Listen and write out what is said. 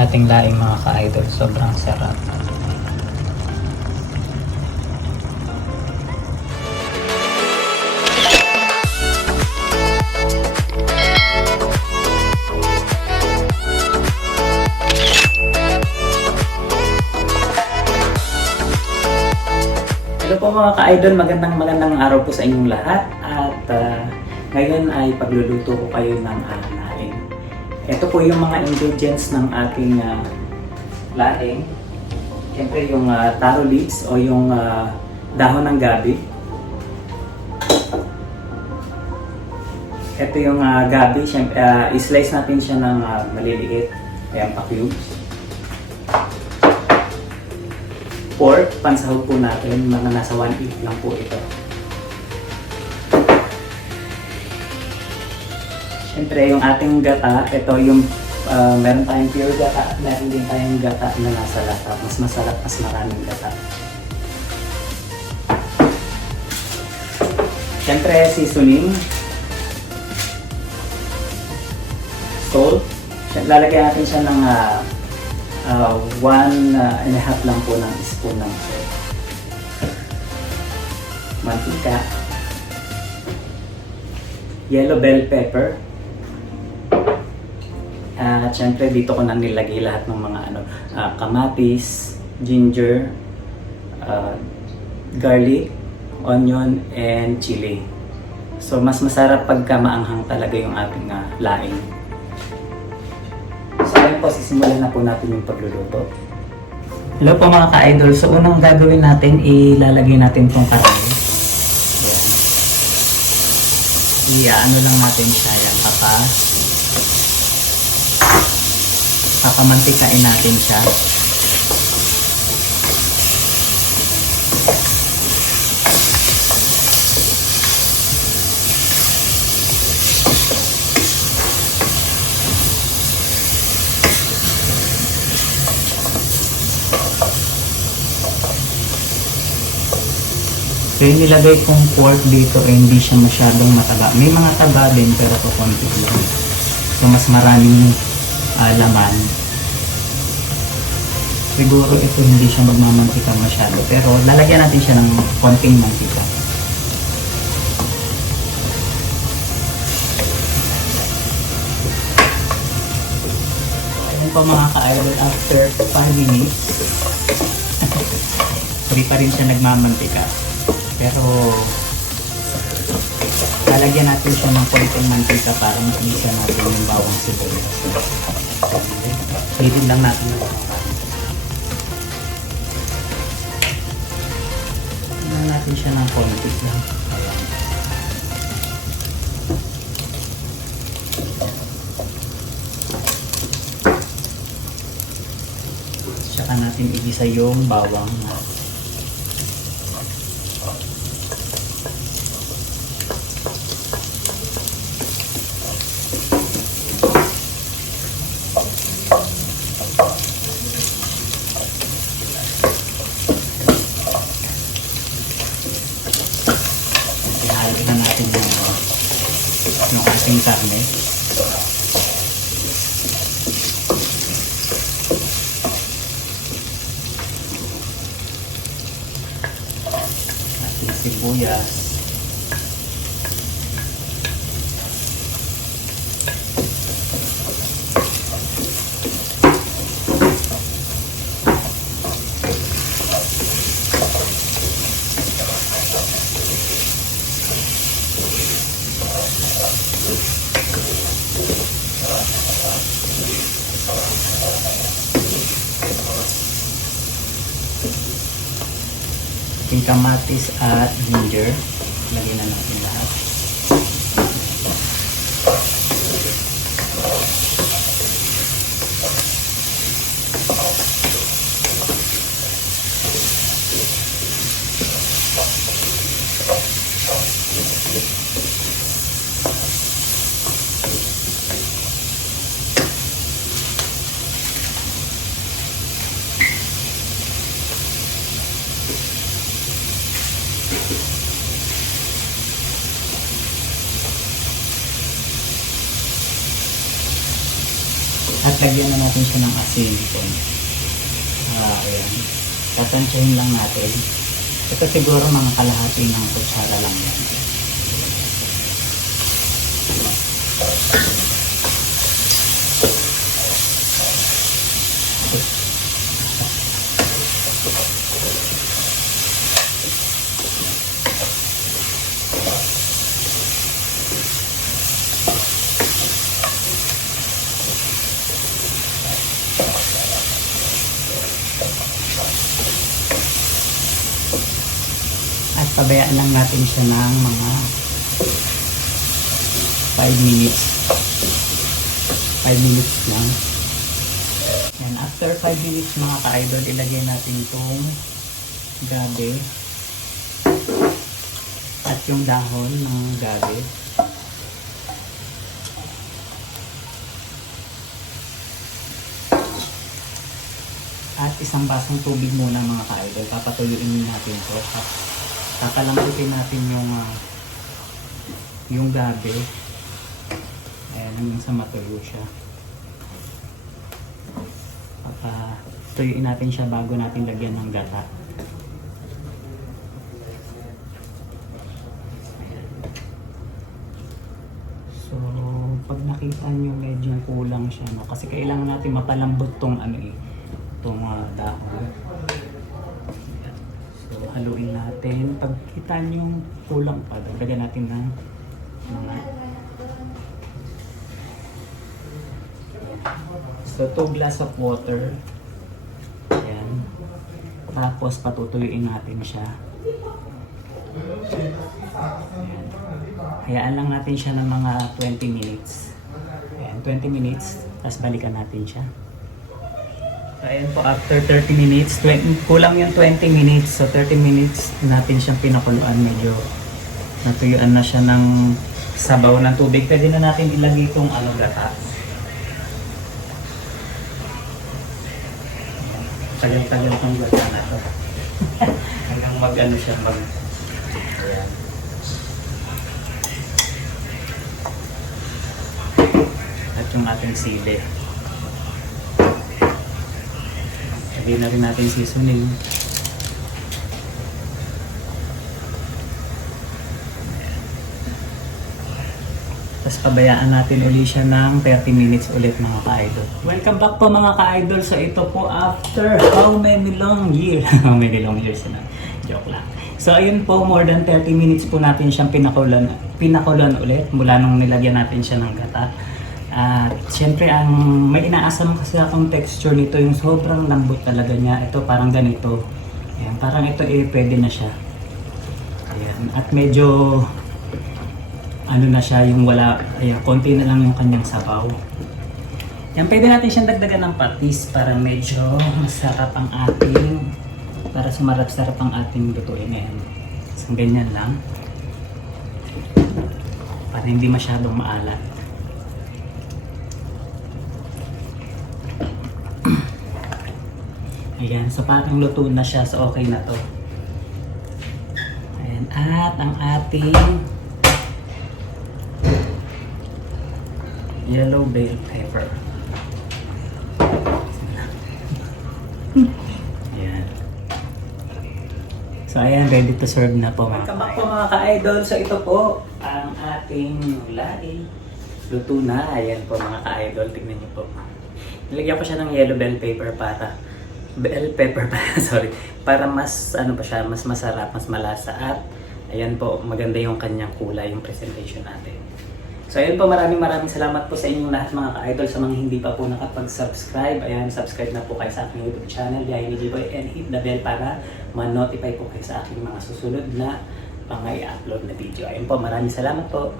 ating laing mga ka-idol. Sobrang sarap. Hello po mga ka-idol, magandang araw po sa inyong lahat at ngayon ay pagluluto ko kayo ng laing. Ito po yung mga ingredients ng ating laing. Siyempre yung taro leaves o yung dahon ng gabi. Ito yung gabi, siyempre i-slice natin siya ng maliliit, ayan pa-cubes. Pork, pansahog po natin, mga nasa 1/8 lang po ito. Siyempre yung ating gata, ito yung meron tayong pure gata at meron din tayong gata na nasa lata. Mas masarap, mas maraming gata. Siyempre seasoning, salt, lalagyan natin siya ng 1.5 lang po ng spoon ng salt. Mantika, yellow bell pepper, at syempre dito ko na nilagay lahat ng mga kamatis, ginger, garlic, onion, and chili. So mas masarap pagka maanghang talaga yung ating laing. So ayun po, sisimulan na po natin yung pagluluto. Hello po mga ka-idol. So unang gagawin natin, ilalagay natin itong karne. Ayan. Ano lang natin siya. Ayan, papamantikain natin siya. So yung nilagay kong pork dito hindi siya masyadong mataba. May mga taba din pero konti lang. So mas maraming laman. Siguro ito hindi siya magmamantika masyado pero lalagyan natin siya ng konting mantika. Ayun pa mga ka-idol, after 5 minutes hindi pa rin siya nagmamantika. Pero lalagyan natin siya ng konting mantika para makikita natin yung bawang sibuyas. Hilid lang natin yung lalagyan natin siya ng konti lang. Saka natin igisa yung bawang natin. Yung ating karne. Ating sibuyas. Ating kamatis at ginger. Lagyan na natin lahat. lagyan na natin siya ng asin po. Ayan. Tatansyahin lang natin. Ito siguro mga kalahati ng kutsara lang yan. At pabayaan lang natin siya ng mga 5 minutes. 5 minutes lang. And after 5 minutes mga ka-idol, ilagay natin itong gabi at yung dahon ng gabi. At isang basong tubig muna mga ka-idol. Papatuyuin natin ito. Kakalambutin natin yung gabi. Ayan, hanggang sa matuyo siya. Papatuyuin natin siya bago natin lagyan ng gata. Ayan. So, pag nakita nyo medyo kulang siya, no? Kasi kailangan natin mapalambot tong dahon. Haluin natin. Pag kita nyo kulang pa, dagdagan natin ng mga so 2 glass of water. Ayan. Tapos patutuyuin natin siya. Ayan. Hayaan lang natin siya ng mga 20 minutes. Ayan, 20 minutes. Tapos balikan natin siya. Ayan po, after 30 minutes, kulang yung 20 minutes. So 30 minutes natin siyang pinakuluan. Medyo natuyuan na siya ng sabaw ng tubig. Pwede na natin ilagay itong gata. Tagal-tagal itong gata na ito. Hanggang mag-ano siya, ayan. At yung ating sili. Lagyan na rin natin seasoning. Tapos pabayaan natin uli siya ng 30 minutes ulit mga ka-idol. Welcome back po mga ka-idol. So ito po after how many long years? How many long years na? Joke lang. So ayun po, more than 30 minutes po natin siyang pinakulan ulit mula nung nilagyan natin siya ng gata. At syempre may inaasam kasi akong texture nito, yung sobrang lambot talaga niya. Ito parang ganito. Ayan, parang ito pwede na siya. Ayan, at medyo na siya, yung wala, ayan, konti na lang yung kanyang sabaw. Yan, pwede natin siyang dagdagan ng patis para medyo masarap ang ating, para sumarap-sarap ang ating lutuin ngayon. So ganyan lang. Para hindi masyadong maalat. Ayan, so parang luto na siya, so okay na to. Ayan, at ang ating yellow bell pepper. Ayan. So ayan, ready to serve na po mga ka-idol. Po mga ka-idol, so ito po ang ating laing. Luto na, ayan po mga ka-idol, tignan niyo po. Nilagyan ko siya ng yellow bell pepper para mas pa siya, mas masarap, mas malasa, at ayan po, maganda yung kanyang kulay, yung presentation natin. So ayan po, maraming salamat po sa inyong lahat mga ka-idol. Sa mga hindi pa po nakapag-subscribe, ayan, subscribe na po kayo sa aking YouTube channel, Yahay ni G-Boy, and hit the bell para ma-notify po kayo sa aking mga susunod na pang-i-upload na video. Ayan po, maraming salamat po.